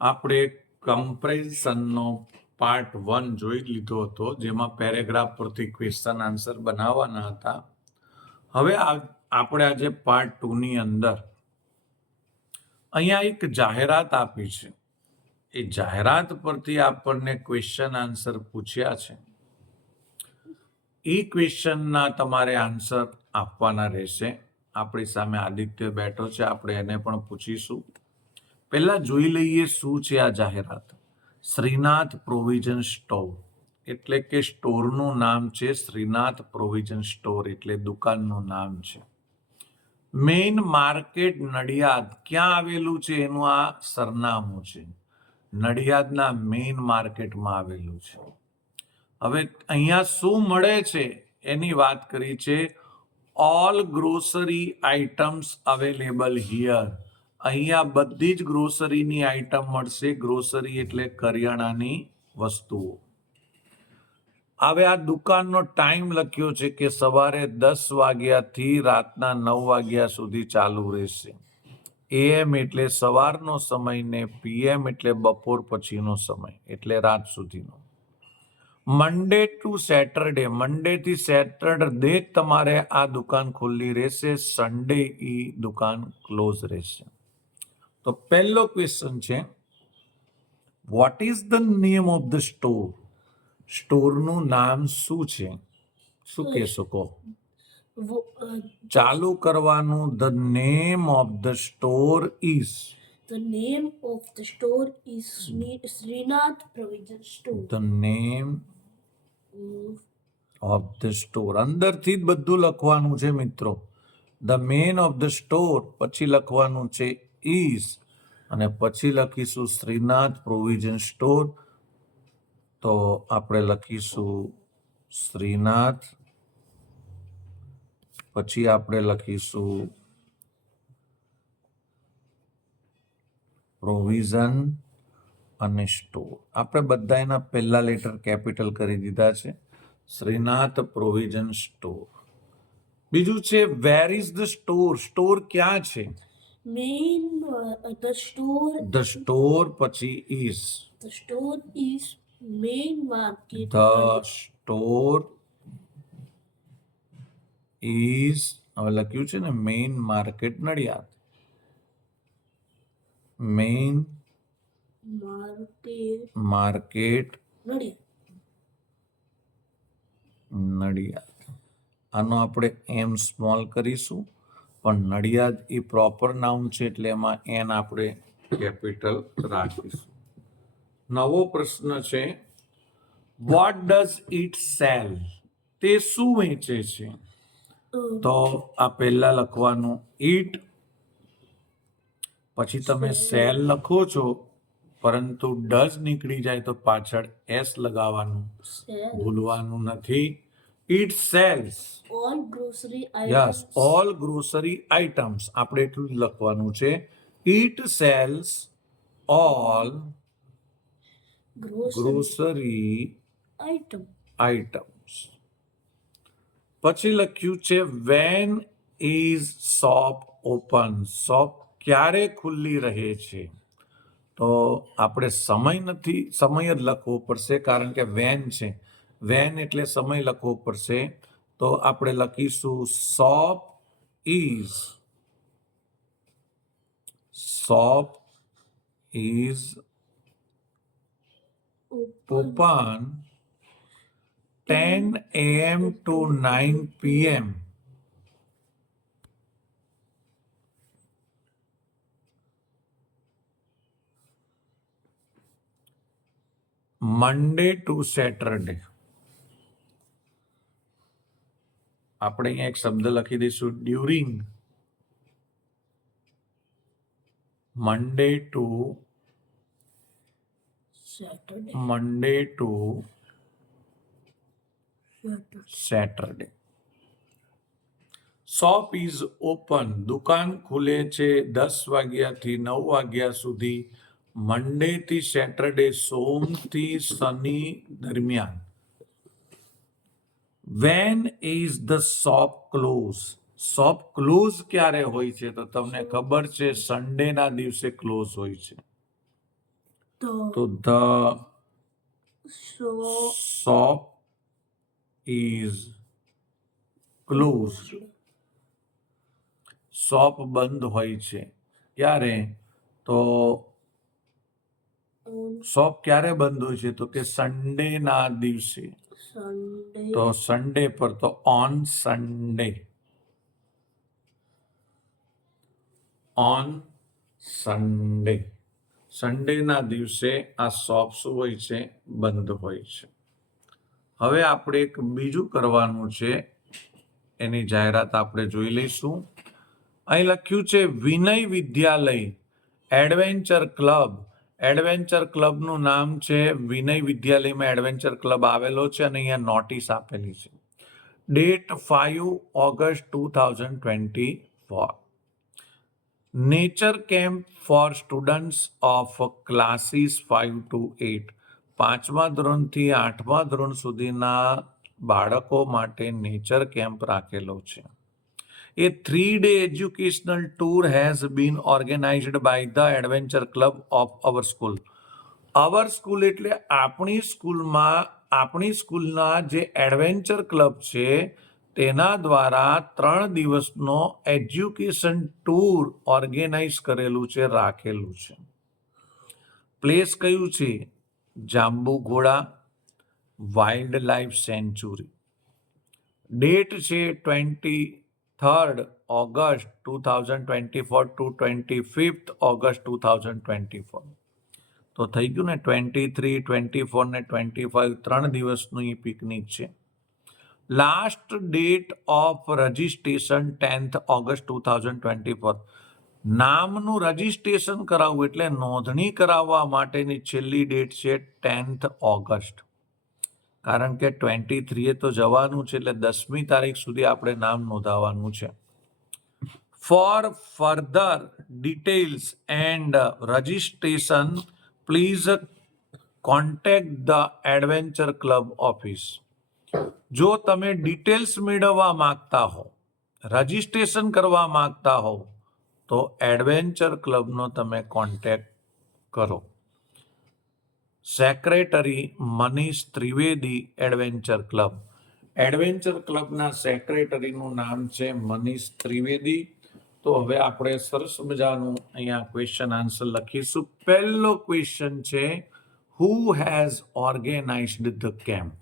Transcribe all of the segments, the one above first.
આપણે કમ્પ્રેન્શનનો પાર્ટ 1 જોઈ લીધો હતો, જેમાં પેરેગ્રાફ પરથી ક્વેશ્ચન આન્સર બનાવવાના હતા. હવે આપણે આજે પાર્ટ 2 ની અંદર અહીંયા એક જાહેરાત આપી છે. એ જાહેરાત પરથી આપણને ક્વેશ્ચન આન્સર પૂછ્યા છે. એ ક્વેશ્ચનના તમારે આન્સર આપવાના રહેશે. આપણી સામે આદિત્ય બેઠો છે, આપણે એને પણ પૂછીશું. પહેલા જોઈ લઈએ શું છે આ જાહેરાત. શ્રીનાથ પ્રોવિઝન સ્ટોર, એટલે કે સ્ટોરનું નામ છે શ્રીનાથ પ્રોવિઝન સ્ટોર, એટલે દુકાનનું નામ છે. મેઇન માર્કેટ નડિયાદ, ક્યાં આવેલું છે એનું આ સરનામું છે. નડિયાદના મેઇન માર્કેટમાં આવેલું છે. હવે અહીંયા શું મળે છે એની વાત કરી છે. All grocery items available here. અહીંયા બધી જ ગ્રોસરીની આઇટમ મળશે. ગ્રોસરી એટલે કરિયાણાની વસ્તુઓ. હવે આ દુકાનનો ટાઈમ લખ્યો છે કે સવારે 10 વાગ્યાથી રાતના 9 વાગ્યા સુધી ચાલુ રહેશે. AM એટલે સવારનો સમય ને PM એટલે બપોર પછીનો સમય, એટલે રાત સુધીનો. મંડે ટુ સેટરડે, મંડે થી સેટરડે તમારે આ દુકાન ખુલ્લી રહેશે. સન્ડે ઈ દુકાન ક્લોઝ રહેશે. તો પહેલો ક્વેશ્ચન છે, what is the name of the store? સ્ટોરનું નામ શું છે? શું કહેશો કહો? ચાલુ કરવાનું. The name of the store is. The name of the store is Srinath Provision Store. The name of the store. અંદરથી જ બધું લખવાનું છે મિત્રો. The man of the store, પછી લખવાનું છે ઇઝ, અને પછી લખીશું શ્રીનાથ પ્રોવિઝન સ્ટોર. તો આપણે લખીશું શ્રીનાથ, પછી આપણે લખીશું પ્રોવિઝન અને સ્ટોર. આપણે બધા એના પહેલા લેટર કેપિટલ કરી દીધા છે. Shrinath provision store. બીજું છે, વેર ઇઝ ધ સ્ટોર? સ્ટોર ક્યાં છે? ધ સ્ટોર પછી is. The store is main market. The store is, હવે લખ્યું છે ને main market Nadiad. Main market Nadiad. આનો આપણે એમ સ્મોલ કરીશું, પણ નડિયાદ એ પ્રોપર નાઉન છે એટલે એમાં એન આપણે કેપિટલ રાખીશું. નવો પ્રશ્ન છે, વોટ ડઝ ઇટ સેલ? તે શું વેચે છે? તો આ પહેલા લખવાનું ઇટ, પછી તમે સેલ લખો છો, પરંતુ ડઝ નીકળી જાય તો પાછળ એસ લગાવવાનું, ભૂલવાનું નથી. It sells all grocery items. Yes, all grocery items. આપણે એટલું જ લખવાનું છે. It sells all grocery items. પછી લખ્યું છે, when is shop open? Shop ક્યારે ખુલ્લી રહે છે? તો આપણે સમય જ લખવો પડશે, કારણ કે વેન છે. વેન એટલે સમય લખવો પડશે. તો આપણે લખીશું shop is open 10 AM to 9 PM. Monday to Saturday. આપણે અહીંયા એક શબ્દ લખી દઈશું, during. Monday to Saturday. Shop is open, દુકાન ખુલે છે 10 વાગ્યાથી 9 વાગ્યા સુધી. મંડે થી સેટરડે, સોમથી શનિ દરમિયાન. When is the shop close? Shop close ક્યારે હોય છે? તો તમને ખબર છે, સન્ડેના દિવસે ક્લોઝ હોય છે. તો the shop shop is closed. Shop બંધ હોય છે ક્યારે? તો on શોપ ક્યારે બંધ હોય છે? તો કે સન્ડે ના દિવસે. Sunday. તો સન્ડે પર, તો on Sunday. On Sunday, Sunday ના દિવસે આ શોપ શું હોય છે? બંધ હોય છે. હવે આપણે એક બીજું કરવાનું છે, એની જાહેરાત આપણે જોઈ લઈશું. અહીં લખ્યું છે વિનય વિદ્યાલય એડવેન્ચર ક્લબ. એડવેન્ચર ક્લબનું નામ છે વિનય વિદ્યાલયમાં એડવેન્ચર ક્લબ આવેલો છે અને અહીંયા નોટિસ આપેલી છે. Date 5 August 2024. Nature camp for students of classes 5 to 8. 5મા ધોરણથી 8મા ધોરણ સુધીના બાળકો માટે નેચર કેમ્પ રાખેલો છે. A 3-day educational tour has been organized by the Adventure Club of our school. Our school એટલે આપણી સ્કૂલના જે એડવેન્ચર ક્લબ છે તેના દ્વારા 3 દિવસનો એજ્યુકેશન ટૂર ઓર્ગેનાઇઝ કરેલું છે, રાખેલું છે. પ્લેસ કયું છે? Jambughoda wild life sanctuary. Date છે 23rd August 2024 to 25th August 2024. તો થઈ ગયું ને 23, 24 ને 25, 3 દિવસની પિકનિક છે. Last date of registration 10th August 2024. નામનું રજિસ્ટ્રેશન કરાવવું એટલે નોંધણી કરાવવા માટેની છેલ્લી ડેટ છે 10th ઓગસ્ટ. કારણ કે 23 તો જવાનું છે એટલે 10મી તારીખ સુધી આપણે નામ નોંધાવવાનું છે. Four further details and registration please contact the adventure club office. જો તમે ડિટેલ્સ મેળવવા માંગતા હો, રજિસ્ટ્રેશન કરવા માંગતા હો, તો એડવેન્ચર ક્લબનો તમે કોન્ટેક્ટ કરો. Secretary Manish Trivedi, adventure club. Adventure ક્લબના સેક્રેટરીનું નામ છે મનીષ ત્રિવેદી. તો હવે આપણે સરસ મજાનું અહીંયા ક્વેશ્ચન આન્સર લખીશું. પહેલો ક્વેશ્ચન છે, who has organized the camp?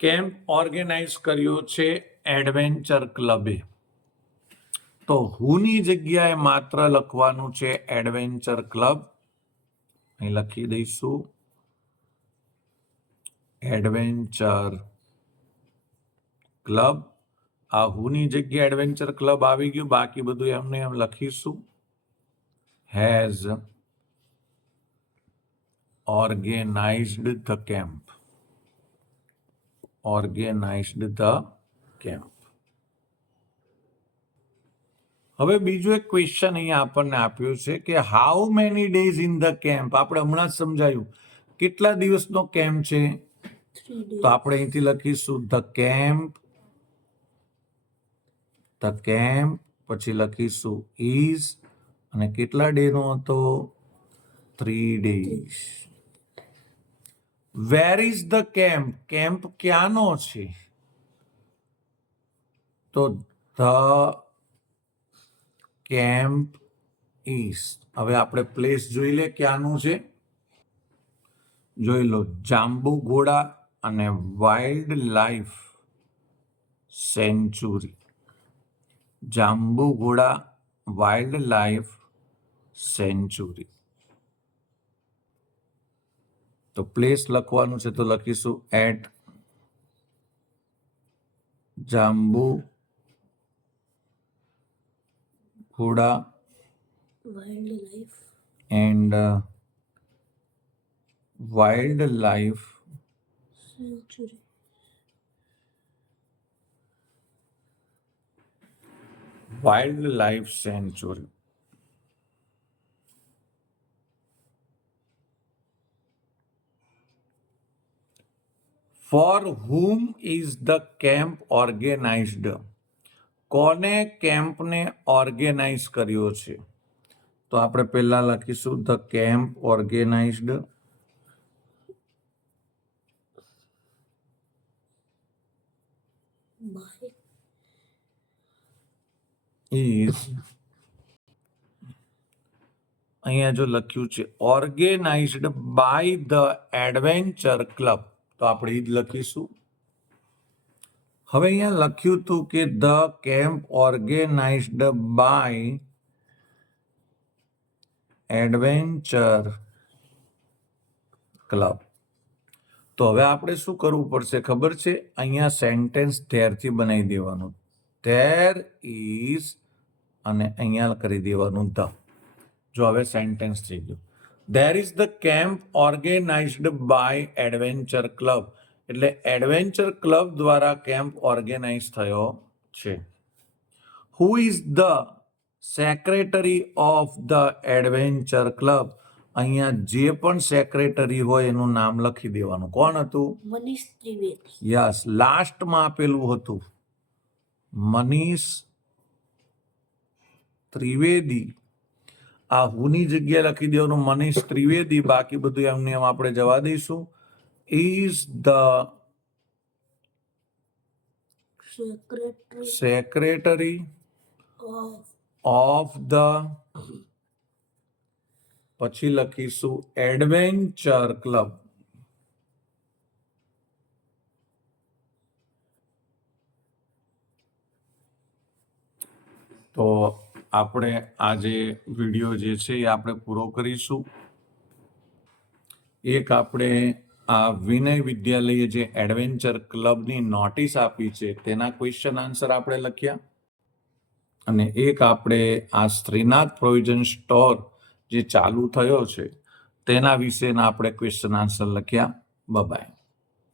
Camp organize કર્યો છે એડવેન્ચર ક્લબે. તો હુની જગ્યાએ માત્ર લખવાનું છે એડવેન્ચર ક્લબ. અહીં લખી દઈશું એડવેન્ચર ક્લબ. આ હુની જગ્યાએ એડવેન્ચર ક્લબ આવી ગયું, બાકી બધું એમને એમ લખીશું. Has organized the camp. Organised the camp. હવે બીજો એક ક્વેશ્ચન અહીંયા આપણને આપ્યો છે કે how many days in the camp. આપણે હમણાં જ સમજાયું કેટલા દિવસનો કેમ્પ છે. 3 days. તો આપણે અહીંથી લખીશું ધ કેમ્પ. ધ કેમ્પ પછી લખીશું ઇઝ અને કેટલા ડે નો હતો? 3 days. Where is the camp? Camp ક્યાંનો છે? તો ધ કેમ્પ ઇઝ. હવે આપણે પ્લેસ જોઈ લે ક્યાંનું છે. જોઈ લો, જાંબુઘોડા અને wild life sanctuary. Jambughoda wild life sanctuary. તો પ્લેસ લખવાનું છે તો લખીશું at Jambughoda Wildlife and wildlife sanctuary. wildlife sanctuary. For whom is the camp organized? કોને કેમ્પને ઓર્ગેનાઇઝ કર્યો છે? તો આપણે પહેલા લખીશું the camp organized by is અહીંયા જો લખ્યું છે organized by the adventure club, તો આપણે એ જ લખીશું. હવે અહીંયા લખ્યું હતું કે the camp organized by adventure club. તો હવે આપણે શું કરવું પડશે ખબર છે? અહીંયા સેન્ટેન્સ ધેરથી બનાવી દેવાનું. ધેર ઇઝ અને અહીંયા કરી દેવાનું ધ. જો હવે સેન્ટેન્સ થઈ ગયું. There is the camp organized by adventure club, એટલે એડવેન્ચર ક્લબ દ્વારા કેમ્પ ઓર્ગેનાઇઝ થયો છે. Who is the secretary of the adventure club? અહીંયા જે પણ સેક્રેટરી હોય એનું નામ લખી દેવાનું. કોણ હતું? Manish Trivedi. યસ, લાસ્ટમાં આપેલું હતું મનીષ ત્રિવેદી. આ હુની જગ્યાએ લખી દેવાનું મનીષ ત્રિવેદી, બાકી બધું એમને એમ આપણે જવા દઈશું. Is the Secretary secretary of of the, પછી લખીશું એડવેન્ચર ક્લબ. તો આપણે આ જે વિડીયો જે છે એ આપણે પૂરો કરીશું. એક આપણે આ વિનય વિદ્યાલયે જે એડવેન્ચર ક્લબની નોટિસ આપી છે તેના ક્વેશ્ચન આન્સર આપણે લખ્યા, અને એક આપણે આ શ્રીનાથ પ્રોવિઝન સ્ટોર જે ચાલુ થયો છે તેના વિશેના આપણે ક્વેશ્ચન આન્સર લખ્યા. બાય.